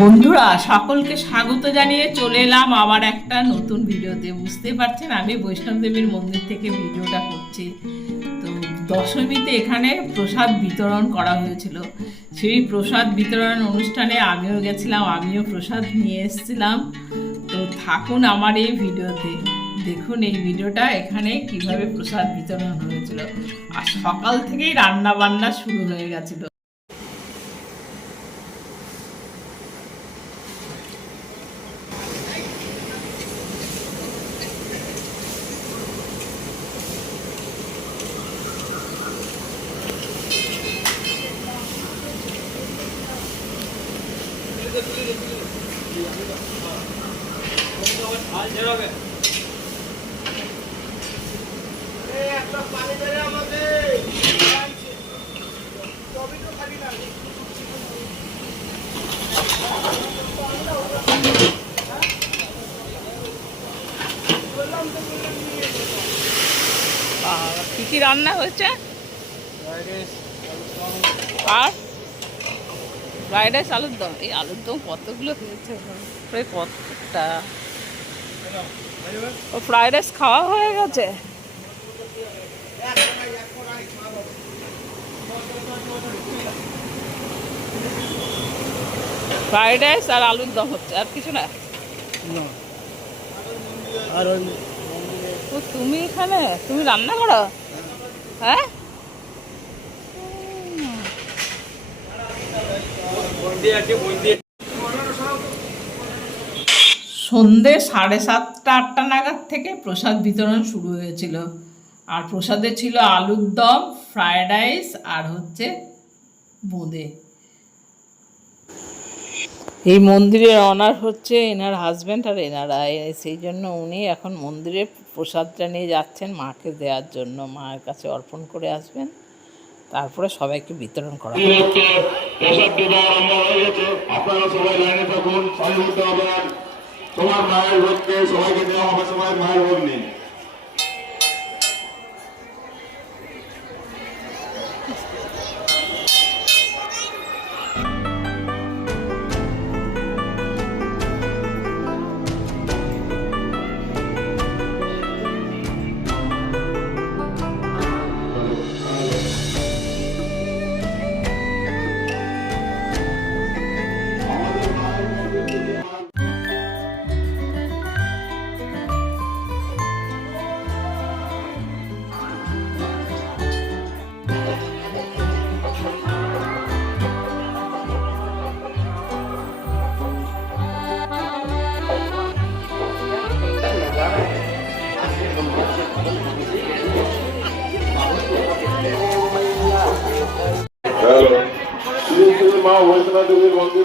বন্ধুরা, সকলকে স্বাগত জানিয়ে চলে এলাম আবার একটা নতুন ভিডিওতে। বুঝতে পারছেন, আমি বৈষ্ণব দেবীর মন্দির থেকে ভিডিওটা করছি। তো দশমীতে এখানে প্রসাদ বিতরণ করা হয়েছিল। সেই প্রসাদ বিতরণ অনুষ্ঠানে আমিও গেছিলাম, আমিও প্রসাদ নিয়ে এসেছিলাম। তো থাকুন আমার এই ভিডিওতে। দেখুন এই ভিডিওটা এখানে কীভাবে প্রসাদ বিতরণ হয়েছিল। আর সকাল থেকেই রান্না বান্না শুরু হয়ে গেছিল। কি কি রান্না হয়েছে? আর? ফ্রাইড রাইস আলুর দম। এই আলুর দম কতগুলো হয়েছে? প্রায় কতটা? ও ফ্রাইড রাইস খাওয়া হয়ে গেছে? ফ্রাইড রাইস আর আলুর দম হচ্ছে। আর কিছু না? আর ও তুমি এখানে? তুমি রান্না করো? হ্যাঁ? সন্ধে সাড়ে সাতটা, আটটা নাগাদ থেকে প্রসাদ বিতরণ শুরু হয়েছিল। আর প্রসাদে ছিল আলুর দম, ফ্রায়েড রাইস আর হচ্ছে বোঁদে। এই মন্দিরের অনার হচ্ছে এনার হাজব্যান্ড আর এনারা। সেই জন্য উনি এখন মন্দিরে প্রসাদটা নিয়ে যাচ্ছেন মাকে দেওয়ার জন্য। মায়ের কাছে অর্পণ করে আসবেন। তারপরে সবাইকে বিতরণ করা হবে। সবাইকে দেওয়া হবে, সবাই মায়ের নিন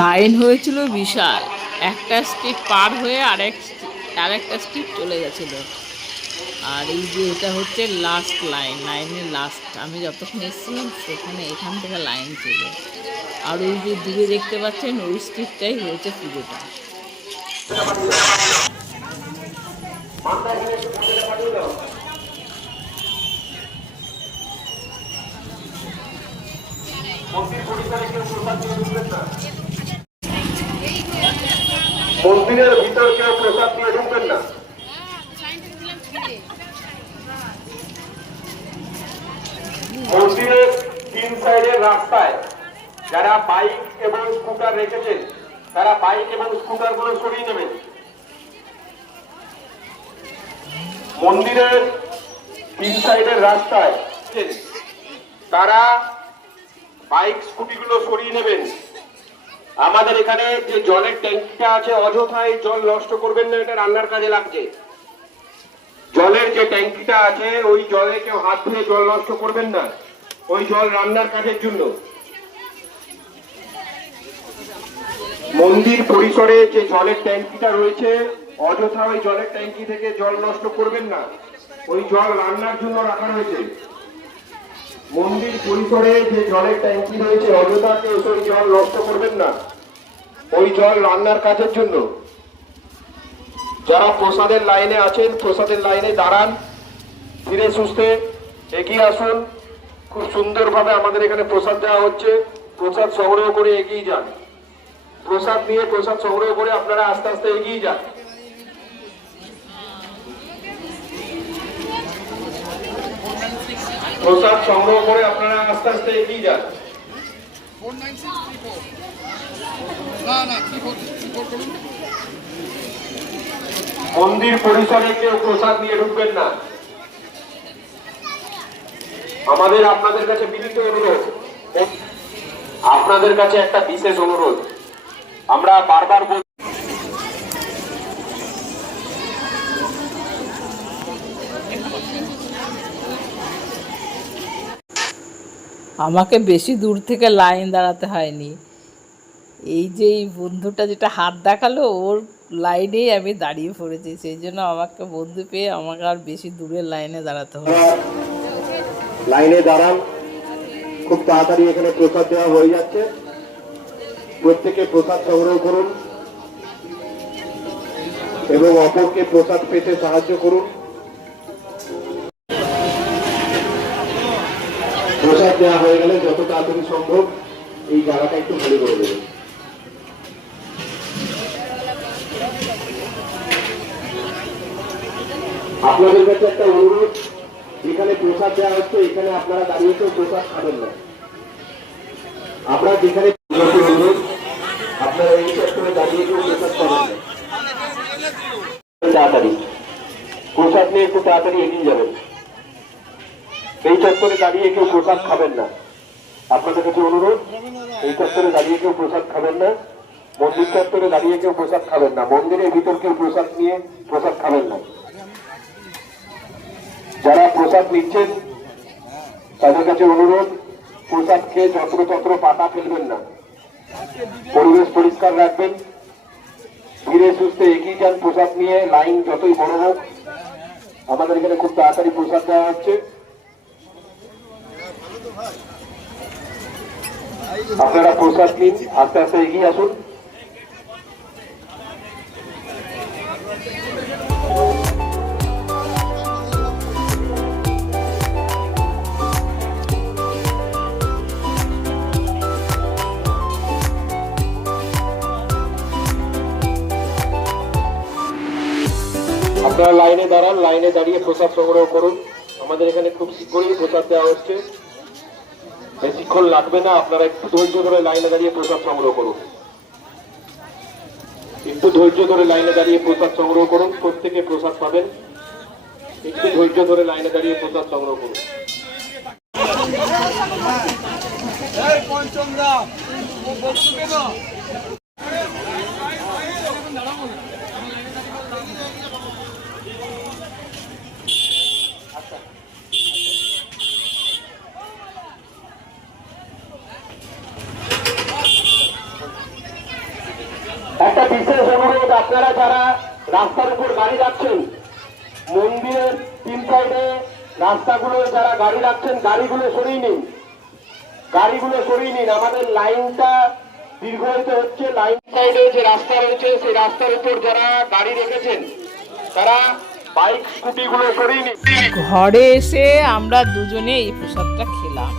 লাইন হয়েছিল বিশাল। একটা স্ট্রিট পার হয়ে আরেক আরেকটা স্ট্রিট চলে গেছিল। আর এই যে এটা হচ্ছে লাস্ট লাইন লাইনের লাস্ট আমি যতক্ষণ এসেছিলাম সেখানে এখান থেকে লাইন ছিল আর ওই যে দূরে দেখতে পাচ্ছেন, ওই স্ট্রিটটাই হয়েছে পুজোটা। রাস্তায় যারা বাইক এবং স্কুটার রেখেছেন, তারা বাইক এবং স্কুটারগুলো সরিয়ে নেবেন। মন্দিরের তিন সাইডের রাস্তায় তারা বাইক স্কুটি গুলো সরিয়ে নেবেন। আমাদের এখানে যে জলের ট্যাঙ্কিটা আছে অযথায় জল নষ্ট করবেন না, এটা রান্নার কাজে লাগছে। জলের যে ট্যাঙ্কিটা আছে, ওই জলে কেউ হাত ধুয়ে জল নষ্ট করবেন না। ওই জল রান্নার কাজের জন্য। মন্দির পরিসরে যে জলের ট্যাঙ্কিটা রয়েছে, অযথা ওই জলের ট্যাঙ্কি থেকে জল নষ্ট করবেন না। ওই জল রান্নার জন্য রাখা রয়েছে। মন্দির পরিসরে যে জলের ট্যাঙ্কি রয়েছে অযথা কেউ ওই জল নষ্ট করবেন না। ওই জল রান্নার কাজের জন্য। যারা প্রসাদের লাইনে আছেন, প্রসাদের লাইনে দাঁড়ান, ধীরে সুস্থে এগিয়ে আসুন। খুব সুন্দরভাবে আমাদের এখানে প্রসাদ দেওয়া হচ্ছে। প্রসাদ সংগ্রহ করে এগিয়ে যান। প্রসাদ নিয়ে প্রসাদ সংগ্রহ করে আপনারা আস্তে আস্তে এগিয়ে যান। প্রসাদ সংগ্রহ করে আপনারা আস্তে আস্তে এগিয়ে যান। মন্দির পরিসরে কেউ প্রসাদ নিয়ে ঢুকবেন না। আমাদের আপনাদের কাছে বিনীত অনুরোধ। আপনাদের কাছে একটা বিশেষ অনুরোধ। আমরা বারবার আমাকে বেশি দূর থেকে লাইন দাঁড়াতে হয়নি। এই যে এই বন্ধুটা যেটা হাত দেখাল, ওর লাইনেই আমি দাঁড়িয়ে পড়েছি। সেই জন্য আমাকে বন্ধু পেয়ে আমাকে আর বেশি দূরের লাইনে দাঁড়াতে হবে লাইনে দাঁড়ান। খুব তাড়াতাড়ি এখানে প্রসাদ দেওয়া হয়ে যাচ্ছে। প্রত্যেকে প্রসাদ সংগ্রহ করুন এবং অপরকে প্রসাদ পেতে সাহায্য করুন। প্রসাদ দেওয়া হয়ে গেলে যত তাড়াতাড়ি সম্ভব এই জায়গাটা একটু খালি করে দেবেন। আপনাদের কাছে একটা অনুরোধ যেখানে প্রসাদ দেওয়া হচ্ছে, এখানে আপনারা দাঁড়িয়ে কেউ প্রসাদ খাবেন না। আপনারা যেখানে প্রসাদ নিয়ে একটু তাড়াতাড়ি এগিয়ে যাবেন। এই দাঁড়িয়ে কেউ প্রসাদ খাবেন না। আপনাদের কাছে অনুরোধ, এই দাঁড়িয়ে কেউ প্রসাদ খাবেন না। মন্দির চত্বরে দাঁড়িয়ে কেউ প্রসাদ খাবেন না। মন্দিরের ভিতর কেউ প্রসাদ নিয়ে প্রসাদ খাবেন না। যারা প্রসাদ নিচ্ছেন, তাদের কাছে অনুরোধ প্রসাদ খেয়ে যত্রতত্র পাতা ফেলবেন না। পরিবেশ পরিষ্কার রাখবেন। ধীরে সুস্থে এগিয়ে যান প্রসাদ নিয়ে, লাইন যতই বড় হোক। আমাদের এখানে খুব তাড়াতাড়ি প্রসাদ দেওয়া হচ্ছে। আপনারা প্রসাদ নিন, আস্তে আস্তে এগিয়ে আসুন। আপনারা লাইনে দাঁড়ান, লাইনে দাঁড়িয়ে প্রসাদ সংগ্রহ করুন। আমাদের এখানে খুব শীঘ্রই প্রসাদ দেওয়া হচ্ছে। বেশিক্ষণ লাগবে না, আপনারা একটু ধৈর্য ধরে লাইনে দাঁড়িয়ে প্রসাদ সংগ্রহ করুন। একটু ধৈর্য ধরে লাইনে দাঁড়িয়ে প্রসাদ সংগ্রহ করুন, প্রত্যেকে প্রসাদ পাবেন। একটু ধৈর্য ধরে লাইনে দাঁড়িয়ে প্রসাদ সংগ্রহ করুন বিশেষ অনুরোধ আপনারা যারা রাস্তার উপর গাড়ি রাখছেন, মন্দিরের তিন সাইডে রাস্তাগুলো যারা গাড়ি রাখছেন, গাড়িগুলো সরিয়ে নিন। গাড়িগুলো সরিয়ে নিন। আমাদের লাইনটা দীর্ঘায়িত হচ্ছে। লাইন সাইডে যে রাস্তা রয়েছে, সেই রাস্তার উপর যারা গাড়ি রেখেছেন, তারা বাইক, স্কুটিগুলো সরিয়ে নিন। ঘরে এসে আমরা দুজনে এই প্রসাদটা খেলাম।